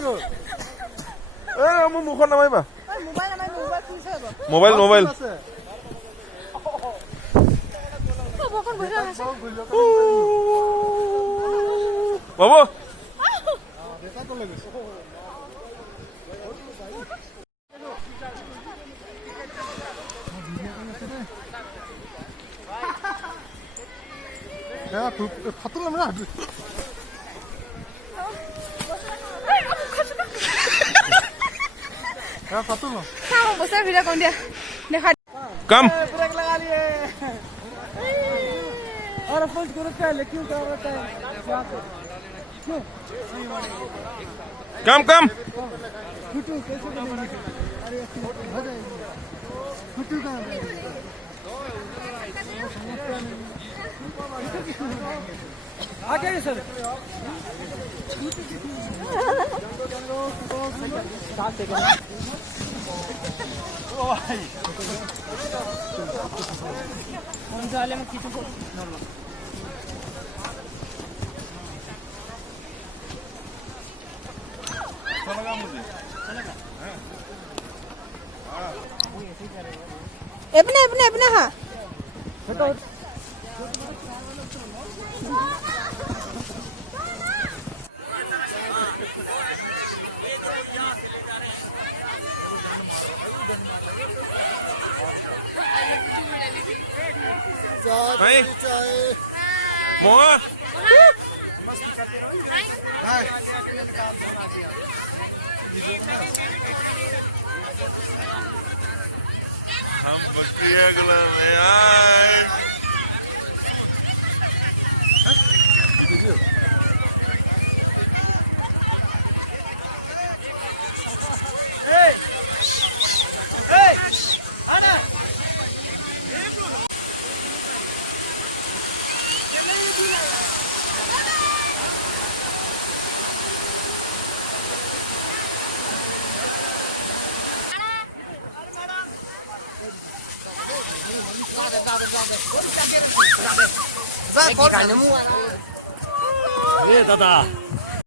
মোৰ মুখত নামাৰিবা মোবাইল বাবু ফাতুল না फातुल ना बसा वीडियो कौन दिया देखा कम ब्रेक लगा लिए और फुल ग्रुप पे लेकिन क्या होता है क्यों कम फुटू कैसे बनेगी अरे हो जाएगी फुटू का आ गए सर अपने हाँ Hey. More. हम बकरियां गला में आए Ye, Dada.